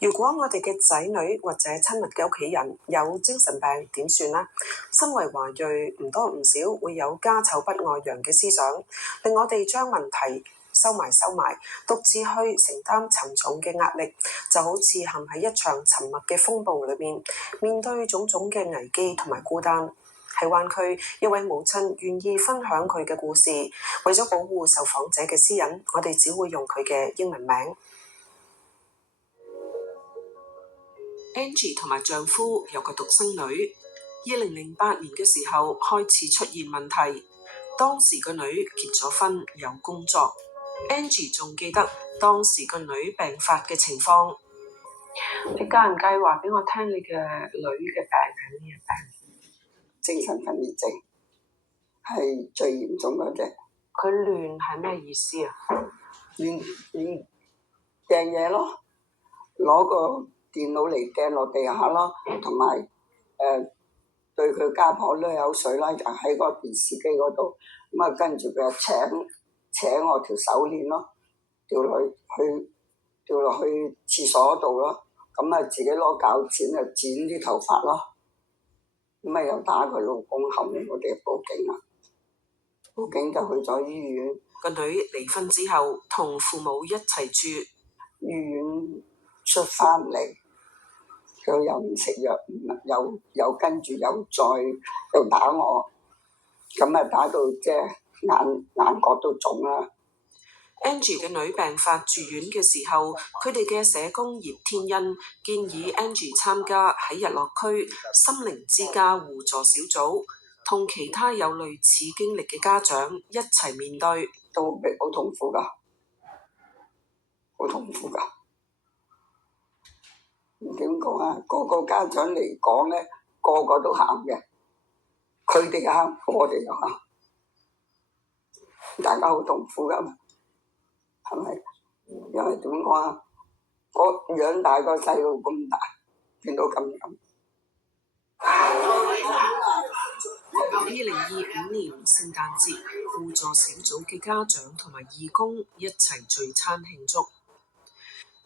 如果我哋嘅仔女或者親密嘅屋企人有精神病，點算呢？身為華裔，唔多唔少會有家醜不外揚嘅思想，令我哋將問題收埋，獨自去承擔沉重嘅壓力，就好似陷喺一場沉默嘅風暴裏面，面對種種嘅危機同埋孤單。喺灣區，一位母親願意分享佢嘅故事，為咗保護受訪者嘅私隱，我哋只會用佢嘅英文名。Angie 同埋丈夫有個獨生女，2008年嘅時候開始出現問題，當時個女結咗婚有工作。Angie 仲記得當時個女病發嘅情況。你介唔介意話俾我聽你嘅女嘅病係咩病？精神分裂症係最嚴重嗰隻。佢亂係咩意思啊？亂掟嘢咯，攞個電腦嚟掟落地下咯，同埋對佢家婆咧有水啦，就喺個電視機嗰度，咁啊跟住佢就扯我條手鏈咯，掉落去廁所度咯，咁啊自己攞鉸剪啊剪啲頭髮咯，咁啊又打佢老公，後面我哋報警啦，報警就去咗醫院。個女離婚之後同父母一齊住，醫院出翻嚟，佢又唔食藥，又跟住又打我，咁啊打到即係眼角都腫啦。Angie 嘅女病發住院嘅時候，佢哋嘅社工葉天恩建議 Angie 參加喺日落區心靈之家互助小組，同其他有類似經歷嘅家長一齊面對。都好痛苦㗎，好痛苦㗎。點講啊？個個家長嚟講咧，個個都喊嘅，佢哋喊，我哋又喊，大家好痛苦㗎嘛，係咪？因為點講啊？養大個細路咁大，見到咁樣。2025年聖誕節，互助小組嘅家長同埋義工一齊聚餐慶祝。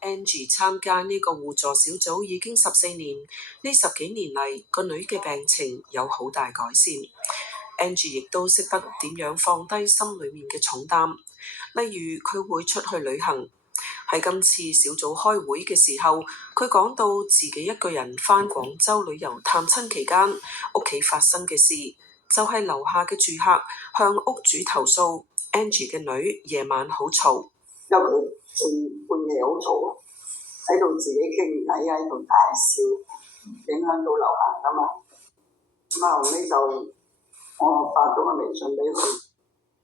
Angie 參加呢個互助小組已經14年，呢10幾年嚟，個女嘅病情有好大改善。Angie 亦都識得點樣放低心裏面嘅重擔，例如佢會出去旅行。喺今次小組開會嘅時候，佢講到自己一個人返廣州旅遊探親期間，屋企發生嘅事，就係樓下嘅住客向屋主投訴 Angie 嘅女夜晚好嘈，因為佢半夜好嘈，喺度自己傾偈，喺度大笑，影響到樓下㗎嘛。咁後尾就我發咗個微信俾佢，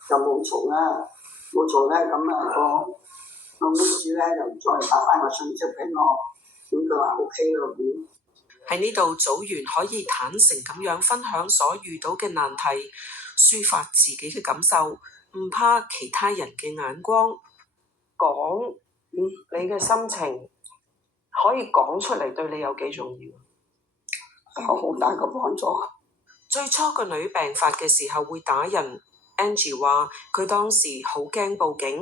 就冇嘈啦，咁個屋主咧就再發翻個信息俾我，咁佢話 OK 咯。喺呢度組員可以坦誠咁樣分享所遇到嘅難題，抒發自己嘅感受，唔怕其他人嘅眼光。講你嘅心情可以講出嚟，對你有幾重要？有好大個幫助。最初個女病發嘅時候會打人 ，Angie 話佢當時好驚報警。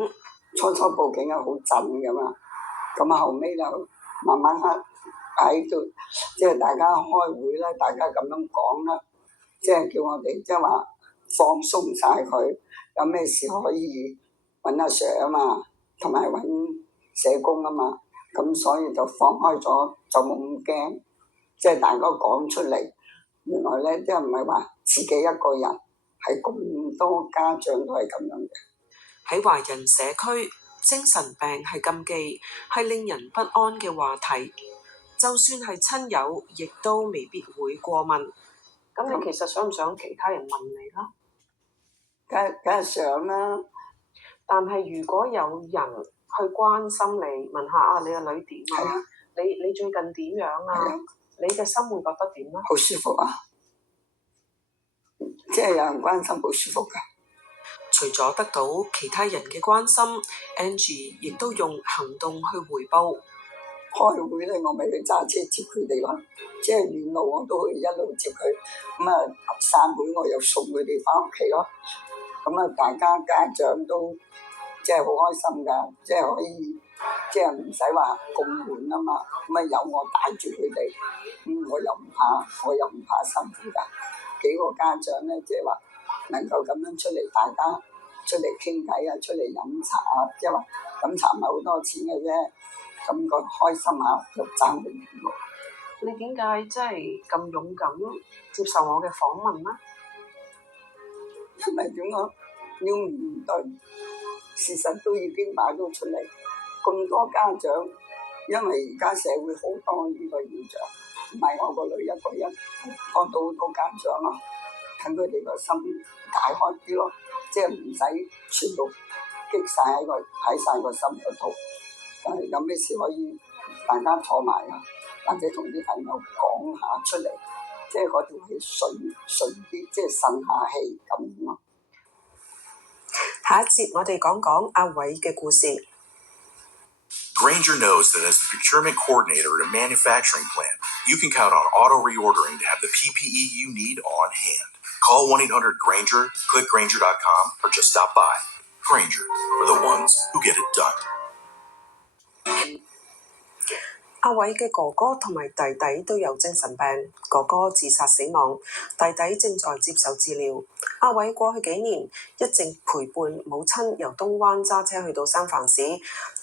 初報警係好震㗎嘛，咁後尾就慢慢喺度，即係大家開會啦，大家咁樣講啦，即係叫我哋即係話放鬆晒佢，有咩事可以揾阿 Sir 啊嘛，同埋揾社工啊嘛，咁所以就放開咗，就冇咁驚，即係大家講出嚟，原來咧即係唔係話自己一個人，係咁多家長都係咁樣嘅。喺華人社區，精神病係禁忌，係令人不安嘅話題。就算係親友，亦都未必會過問。咁你其實想唔想其他人問你啦？梗係想啦。但係如果有人去關心你，問下啊，你個女點啊？你最近點樣啊？你嘅心會覺得點咧？好舒服啊！即係有人關心，好舒服㗎。除咗得到其他人嘅關心 ，Angie 亦都用行動去回報。開會咧，我咪去揸車接佢哋咯，即係遠路我都可以一路接佢。咁啊散會我又送佢哋翻屋企咯。咁啊大家家長都即係好開心㗎，即係可以即係唔使話咁悶啊嘛。咁啊有我帶住佢哋，我又唔怕辛苦㗎。幾個家長咧，即係話能夠咁樣出嚟，大家出嚟傾偈啊，出嚟飲茶啊，即係話飲茶唔係好多錢嘅啫，咁個開心下就爭啲。你點解真係咁勇敢接受我嘅訪問呢？因為點講，要面對事實都已經擺咗出嚟，咁多家長，因為而家社會好多呢個現象，唔係我個女一個人，幫到好多家長咯，等佢哋個心解開啲咯，即係唔使全部擊晒喺晒個心嗰度。但係有咩事可以大家坐埋啊，或者同啲朋友講下出嚟，即係嗰條氣順啲，即係順下氣咁咯。下一節我哋講講阿偉嘅故事。Grainger knows that as the procurement coordinator at a manufacturing plant, you can count on auto reordering to have the PPE you need on hand. Call 1-800-GRAINGER, click Grainger.com, or just stop by. Grainger, for the ones who get it done. 阿偉嘅哥哥同埋弟弟都有精神病，哥哥自殺死亡，弟弟正在接受治療。阿偉過去幾年一直陪伴母親由東灣揸車去到三藩市，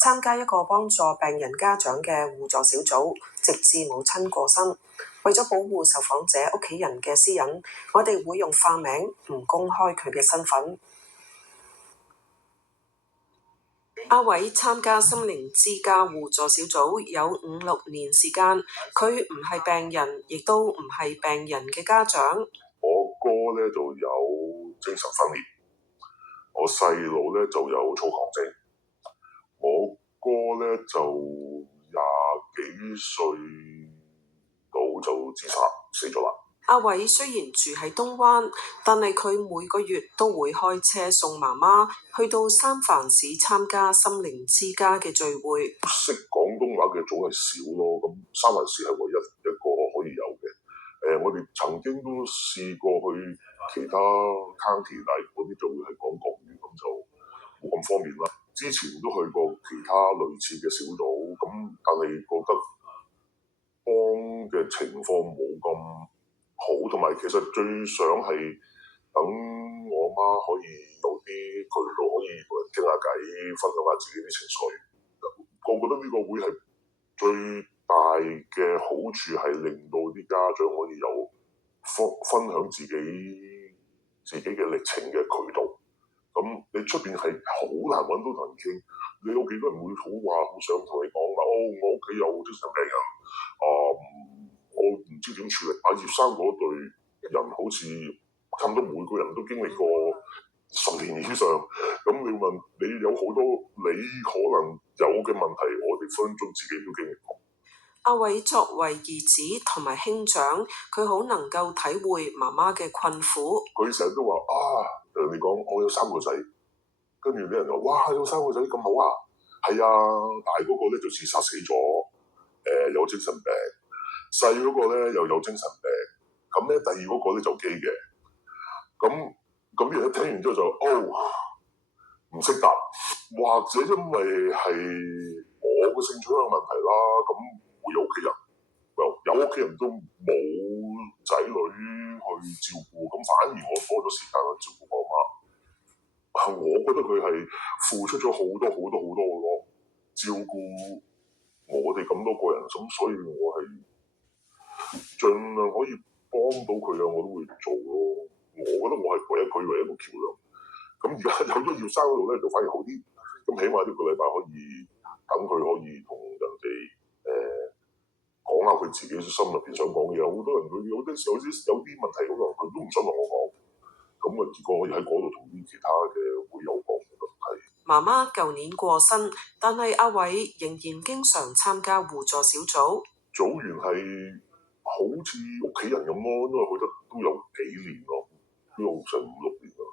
參加一個幫助病人家長嘅互助小組，直至母親過身。為咗保護受訪者屋企人嘅私隱，我哋會用化名，唔公開佢嘅身份。阿偉參加心靈之家互助小組有5-6年時間，佢唔係病人，亦都唔係病人嘅家長。我哥咧就有精神分裂，我細路咧就有躁狂症，我哥咧就20幾歲到就自殺死咗啦。阿偉雖然住喺東灣，但係佢每個月都會開車送媽媽去到三藩市參加心靈之家嘅聚會。識廣東話嘅總係少咯，咁三藩市係唯一一個可以有嘅。我哋曾經都試過去其他 county，但係嗰啲就會係講國語，咁就冇咁方便啦。之前都去過其他類似嘅小組，咁但係覺得幫嘅情況冇咁好，同埋其實最想係等我媽可以有啲渠道可以同人傾下偈，分享下自己啲情緒。我覺得呢個會係最大嘅好處，係令到啲家長可以有分享自己嘅歷程嘅渠道。咁你出邊係好難揾到同人傾，你有幾多人會好想同你講話？我屋企有精神病人，我唔知點處理。阿葉生嗰隊人好似差唔多每個人都經歷過10年以上，咁你問你有好多你可能有嘅問題，我哋分鐘自己都經歷過。阿偉作為兒子同埋兄長，佢好能夠體會媽媽嘅困苦。佢成日都話人哋講我有3個仔，跟住啲人話哇有3個仔咁好啊，係啊，大嗰個咧就自殺死咗，有精神病，細嗰個咧又有精神病，咁咧第二嗰個咧就基嘅，咁啲人一聽完之後就唔識答，或者因為係我嘅性取向問題啦，咁會有屋企人，有屋企人都冇仔女去照顧，咁反而我多咗時間去照顧我媽。我覺得佢係付出咗好多照顧我哋咁多個人，咁所以我係盡量可以幫到佢啊，我都會做咯。我覺得我係唯一個橋梁。咁而家有咗葉生嗰度咧，就反而好啲。咁起碼呢個禮拜可以等佢可以同人哋講下佢自己心入邊想講嘅嘢。好多人佢有啲問題，可能佢都唔想同我講。咁結果可以喺嗰度同啲其他嘅會友講，係。媽媽舊年過身，但係阿偉仍然經常參加互助小組。組員係好似屋企人咁咯，因為去得都有幾年咯，都有成5-6年啦。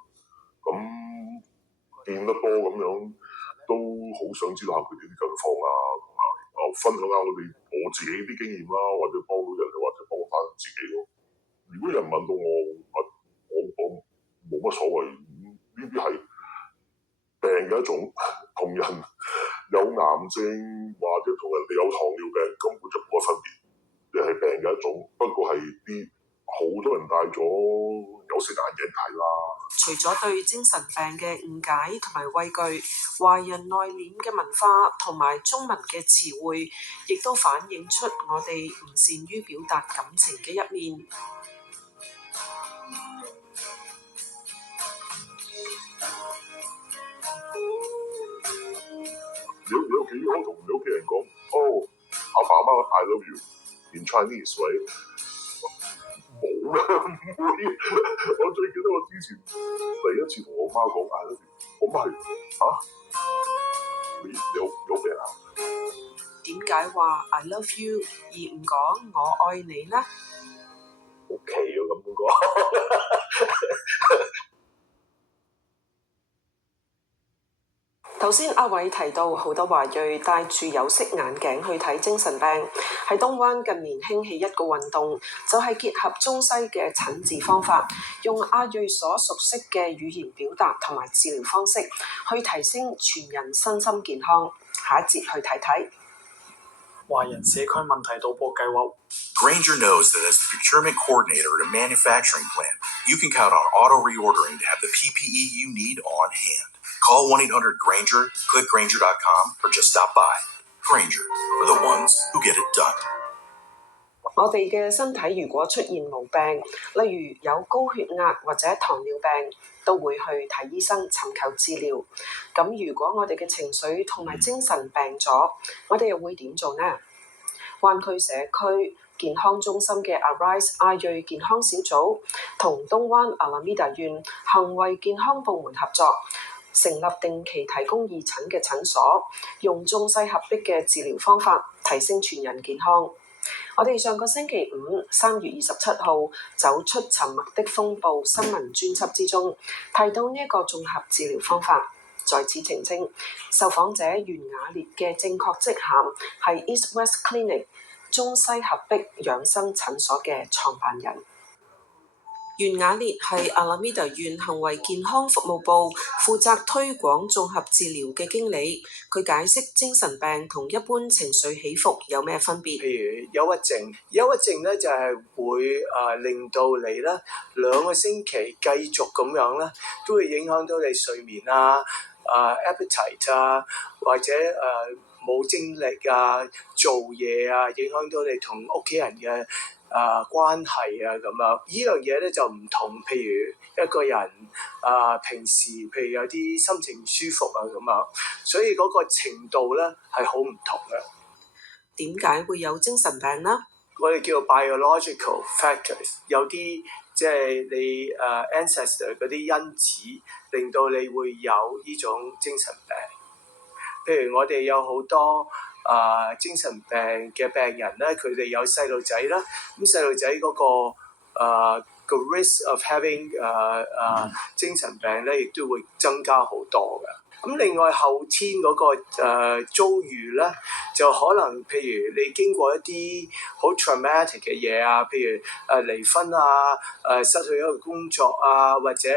咁見得多咁樣，都好想知道下佢哋啲近況啊，同埋分享下我自己啲經驗啦，或者幫到人，或者幫翻自己咯。如果有人問到我冇乜所謂，呢啲係病嘅一種，同人有癌症或者同人哋有糖尿病根本就冇乜分別，你係病嘅一種，不過係啲好多人戴咗有色眼鏡睇啦。除咗對精神病嘅誤解同埋畏懼，華人內斂嘅文化同埋中文嘅詞彙，亦都反映出我哋唔善於表達感情嘅一面。你屋企可同你屋企人講，阿爸媽 I love you in Chinese， 喂，冇啦，唔會。我最記得我之前第一次同我媽講 I love you， 我媽係你有病啊？點解話 I love you 而唔講我愛你呢？好奇啊，咁講。頭先阿偉提到好多華裔戴住有色眼鏡去睇精神病，喺東灣近年興起一個運動，就係結合中西嘅診治方法，用亞裔所熟悉嘅語言表達同埋治療方式，去提升全人身心健康。下一節去睇睇。華人社區問題導播計劃。Grainger knows that as the procurement coordinator at a manufacturing plant, you can count on auto reordering to have the PPE you need on hand. Call 1-800-GRAINGER, click Grainger.com, or just stop by. Grainger, for the ones who get it done. 我哋嘅身體如果出現毛病，例如有高血壓或者糖尿病，都會去睇醫生尋求治療。咁如果我哋嘅情緒同埋精神病咗，我哋又會點做呢？灣區社區健康中心嘅 Arise 亞裔健康小組同東灣 Alameda 縣行為健康部門合作，成立定期提供義診嘅診所，用中西合璧嘅治療方法提升全人健康。我哋上個星期五3月27號走出沉默的風暴新聞專輯之中，提到呢一個綜合治療方法。在此澄清，受訪者袁雅烈嘅正確職銜係 East West Clinic 中西合璧養生診所嘅創辦人。袁雅烈係 Alameda 縣行為健康服務部負責推廣綜合治療嘅經理，佢解釋精神病同一般情緒起伏有咩分別？譬如憂鬱症，憂鬱症咧就係會令到你咧2個星期繼續咁樣咧，都會影響到你睡眠啊、appetite 啊，或者冇精力啊、做嘢啊，影響到你同屋企人嘅關係啊咁樣，呢樣嘢咧就唔同。譬如一個人平時譬如有啲心情唔舒服啊咁樣，所以嗰個程度咧係好唔同嘅。點解會有精神病呢？我哋叫 biological factors， 有啲即係你ancestor 嗰啲因子，令到你會有呢種精神病。譬如我哋有好多精神病嘅病人咧，佢哋有細路仔啦，咁細路仔嗰個risk of having 精神病咧，亦都會增加好多嘅。咁另外後天嗰個遭遇咧，就可能譬如你經過一啲好 traumatic 嘅嘢啊，譬如離婚啊、失去一個工作啊，或者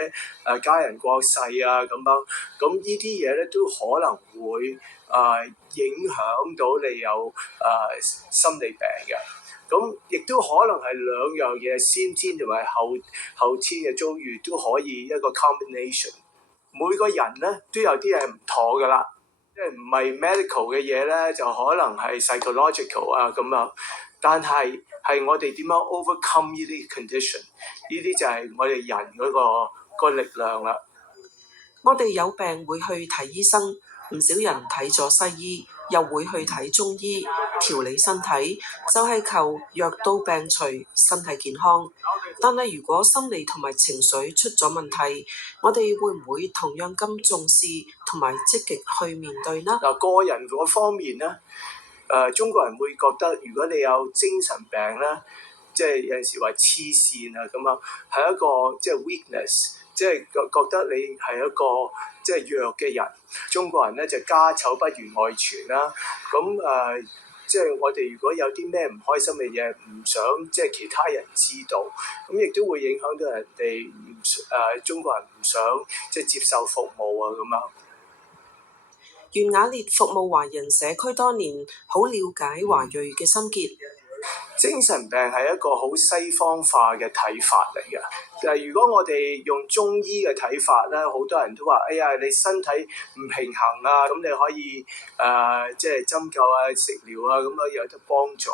家人過世啊咁樣，咁呢啲嘢咧都可能會影響到你有心理病嘅。咁亦都可能係兩樣嘢，先天同埋後天嘅遭遇都可以一個 combination。每個人咧都有啲嘢唔妥噶啦，即係唔係 medical 嘅嘢咧，就可能係 psychological 啊咁樣。但係我哋點樣 overcome 呢啲 condition？ 呢啲就係我哋人嗰個力量啦。我哋有病會去睇醫生，唔少人睇咗西醫，又會去睇中醫調理身體，就係求藥到病除，身體健康。但係如果心理同埋情緒出咗問題，我哋會唔會同樣咁重視同埋積極去面對呢？個人嗰方面咧，中國人會覺得如果你有精神病咧，即係有陣時話黐線啊咁樣，係一個即係 weakness， 即係覺得你係一個即係弱嘅人。中國人咧就家醜不如外傳啦，咁即係我哋如果有啲咩唔開心嘅嘢，唔想即係其他人知道，咁亦都會影響到人哋中國人唔想即係接受服務啊咁樣。袁雅烈服務華人社區多年，好了解華裔嘅心結。精神病係一個好西方化嘅睇法嚟嘅。但係如果我哋用中醫嘅睇法咧，好多人都話：哎呀，你身體唔平衡啊，咁你可以即係針灸啊、食療啊，咁樣有得幫助。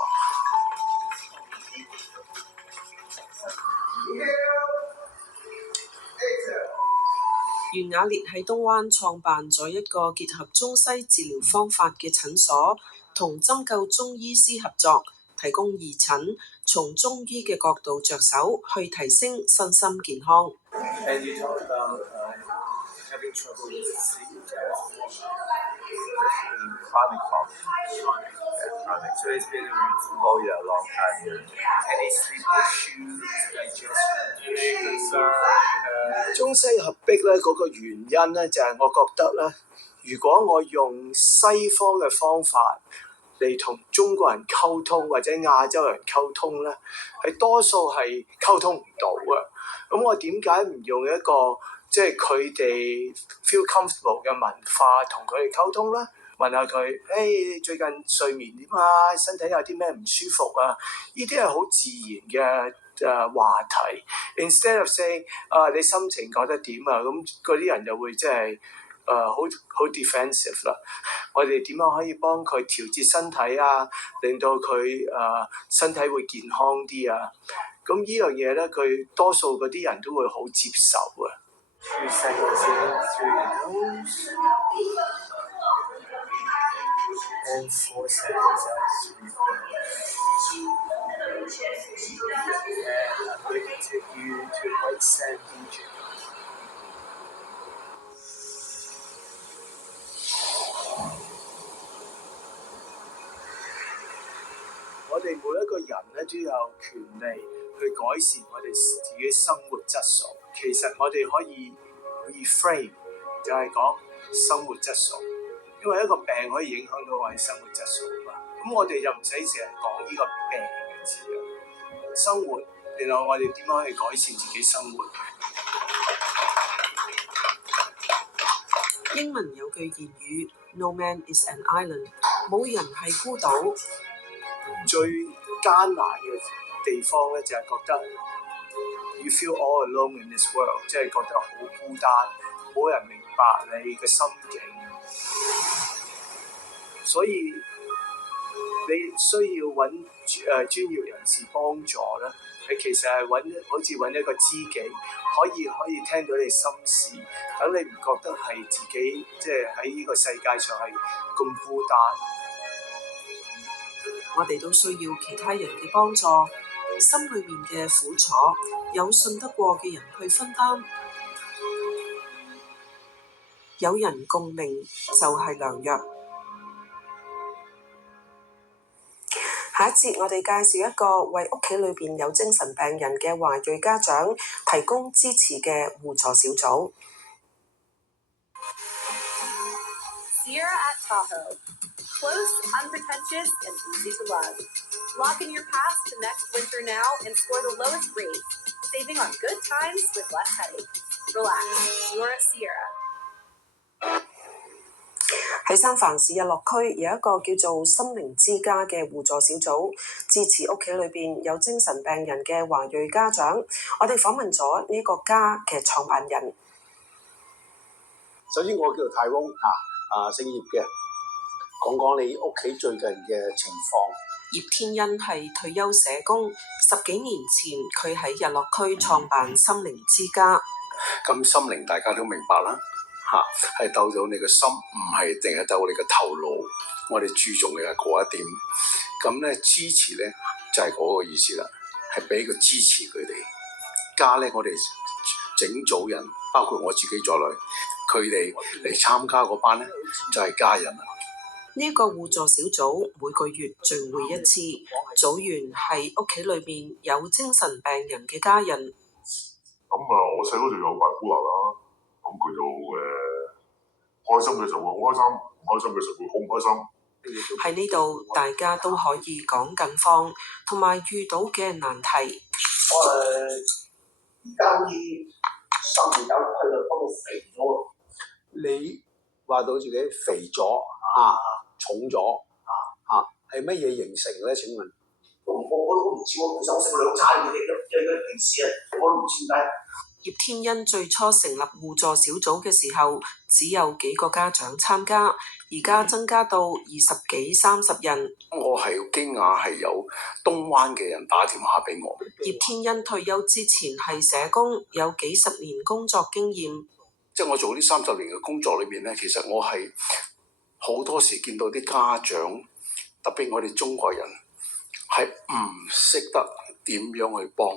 袁雅烈喺東灣創辦咗一個結合中西治療方法嘅診所，同針灸中醫師合作，提供義診，從中醫嘅角度着手去提升身心健康。中西合璧咧，嗰個原因咧就係我覺得咧，如果我用西方嘅方法嚟同中國人溝通或者亞洲人溝通咧，係多數係溝通唔到嘅。咁我點解唔用一個即係佢哋 feel comfortable 嘅文化同佢哋溝通咧？問下佢，最近睡眠點啊？身體有啲咩唔舒服啊？呢啲係好自然嘅話題。Instead of saying 你心情覺得點啊？咁嗰啲人就會即係好 defensive 啦。我哋點樣可以幫佢調節身體啊？令到佢身體會健康啲啊？咁呢樣嘢咧，佢多數嗰啲人都會好接受啊。And 4 seconds out through your nose. And I'm going to take you to White Sand Beach. 我哋每一個人咧都有權利去改善我哋自己生活質素。其實我哋可以 reframe， 就係講生活質素。因為一個病可以影響到我哋生活質素嘛，咁我哋就唔使成日講呢個病嘅字啦。生活，然後我哋點樣去改善自己生活？英文有句諺語 ：No man is an island， 冇人係孤島。最艱難嘅地方咧，就係覺得 you feel all alone in this world， 即係覺得好孤單，冇人明白你嘅心境。所以你需要揾專業人士幫助咧，你其實係好似揾一個知己，可以聽到你心事，等你唔覺得係自己即係喺呢個世界上係咁孤單。我哋都需要其他人嘅幫助，心裏面嘅苦楚有信得過嘅人去分擔，有人共鳴就係良藥。下一節我哋介紹一個為屋企裏邊有精神病人嘅華裔家長提供支持嘅互助小組。Sierra at Tahoe. Close, unpretentious, and easy to love. Lock in your pass to next winter now and score the lowest rate, saving on good times with less headache. Relax, you're at Sierra. 喺三藩市日落區有一個叫做心靈之家嘅互助小組，支持屋企裏邊有精神病人嘅華裔家長。我哋訪問咗呢個家嘅創辦人。首先我叫做泰翁姓葉嘅，講講你屋企最近嘅情況。葉天恩係退休社工，10幾年前佢喺日落區創辦心靈之家。咁心靈大家都明白啦，係鬥到你個心，唔係淨係鬥你個頭腦。我哋注重嘅係嗰一點。咁咧支持咧就係嗰個意思啦，係俾個支持佢哋。家咧我哋整組人，包括我自己在內，佢哋嚟參加嗰班咧就係家人啦。呢個互助小組每個月聚會一次，組員係屋企裏面有精神病人嘅家人。咁我細佬就有bipolar啦，咁佢就開心嘅時候會好開心，唔開心嘅時候會好唔開心。喺呢度，大家都可以講近況同埋遇到嘅難題。我而家好似10年有去到嗰度肥咗。你話到自己肥咗啊，重咗啊，係乜嘢形成咧？請問？我都唔知，我本身食2餐嘅，平時我都唔知點解。葉天恩最初成立互助小組嘅時候，只有幾個家長參加，而家增加到20幾30人。我係驚訝係有東灣嘅人打電話俾我。葉天恩退休之前係社工，有幾十年工作經驗。即係我做呢30年嘅工作裏邊咧，其實我係好多時見到啲家長，特別我哋中國人係唔識得點樣去幫，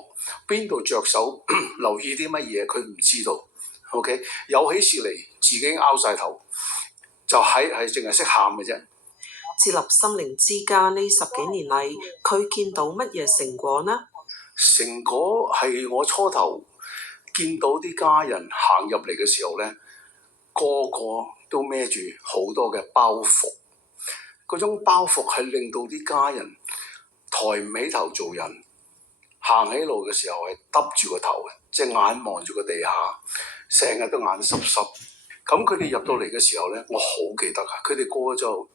邊度着手留意啲乜嘢，佢唔知道。OK， 有起事嚟自己拗晒頭，就係淨係識喊嘅啫。設立心靈之家呢10幾年嚟，佢見到乜嘢成果呢？成果係我初頭見到啲家人行入嚟嘅時候咧，個個都孭住好多嘅包袱，嗰種包袱係令到啲家人抬唔起頭做人，行起路嘅時候係耷住個頭，隻眼望住個地下，成日都眼濕濕。咁佢哋入到嚟嘅時候咧，我好記得啊！佢哋個個就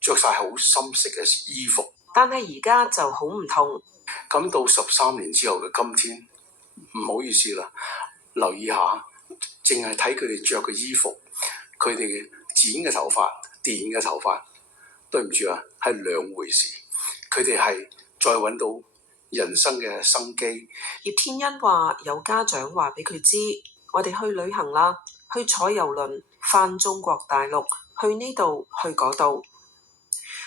着晒好深色嘅衣服。但係而家就好唔同。咁到13年之後嘅今天，唔好意思啦，留意下，淨係睇佢哋着嘅衣服，佢哋嘅剪嘅頭髮、電嘅頭髮，對唔住啊，係兩回事。佢哋係再揾到人生嘅生機。葉天恩話：有家長話俾佢知，我哋去旅行啦，去坐郵輪返中國大陸，去呢度去嗰度。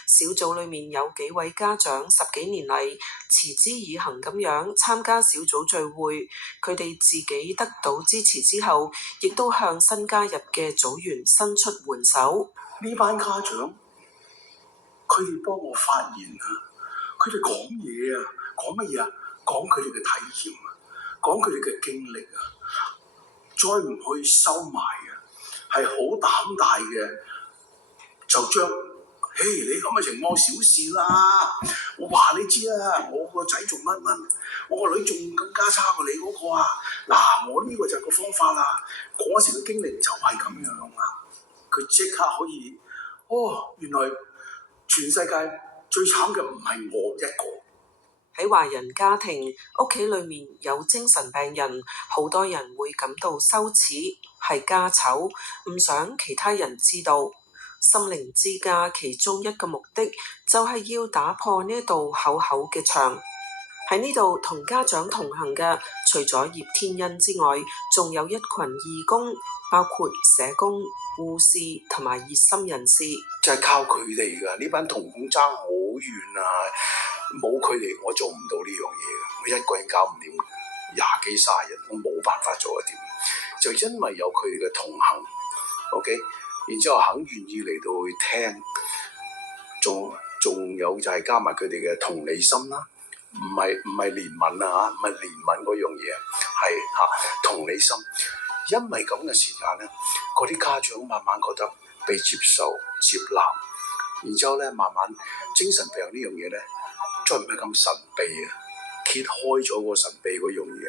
小組裏面有幾位家長10幾年嚟持之以恆咁樣參加小組聚會，佢哋自己得到支持之後，亦都向新加入嘅組員伸出援手。呢班家長，佢哋幫我發言啊，佢哋講嘢啊，講乜嘢啊？講佢哋嘅體驗啊，講佢哋嘅經歷啊，再唔去收埋啊，係好膽大嘅，就將嘿，你咁嘅情況小事啦！我話你知啊，我個仔仲乜，我個女仲更加差過你嗰個啊！嗱，我呢個就係個方法啦。嗰時嘅經歷就係咁樣啦。佢即刻可以，原來全世界最慘嘅唔係我一個。喺華人家庭，屋企裏面有精神病人，好多人會感到羞恥，係家醜，唔想其他人知道。心靈之家其中一個目的就係要打破呢道厚厚嘅牆。喺呢度同家長同行嘅，除咗葉天恩之外，仲有一群義工，包括社工、護士同埋熱心人士。就係靠佢哋㗎，呢班同工爭好遠啊！冇佢哋，我做唔到呢樣嘢嘅。我一個人搞唔掂20幾30人，我冇辦法做得掂。就因為有佢哋嘅同行 ，OK。然之後肯願意嚟到去聽，仲有就係加埋佢哋嘅同理心啦，唔係憐憫啊，唔係憐憫嗰樣嘢，係同理心。因為咁嘅時間咧，嗰啲家長慢慢覺得被接受、接納，然之後咧慢慢精神病呢樣嘢咧，再唔係咁神秘啊，揭開咗個神秘嗰樣嘢，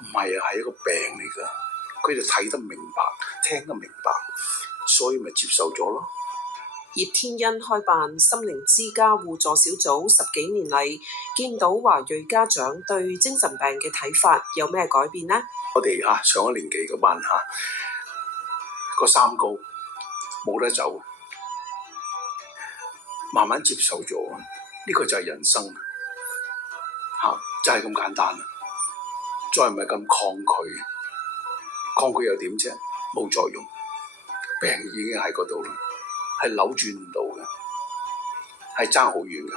唔係啊，係一個病嚟㗎。佢哋睇得明白，聽得明白。所以咪接受咗咯。葉天恩開辦心靈之家互助小組10幾年嚟，見到華裔家長對精神病嘅睇法有咩改變呢？我哋上一年紀嗰班個三高冇得走，慢慢接受咗，呢個就係人生就係咁簡單啦。再唔係咁抗拒又點啫？冇作用。病已經喺嗰度啦，係扭轉唔到嘅，係爭好遠嘅。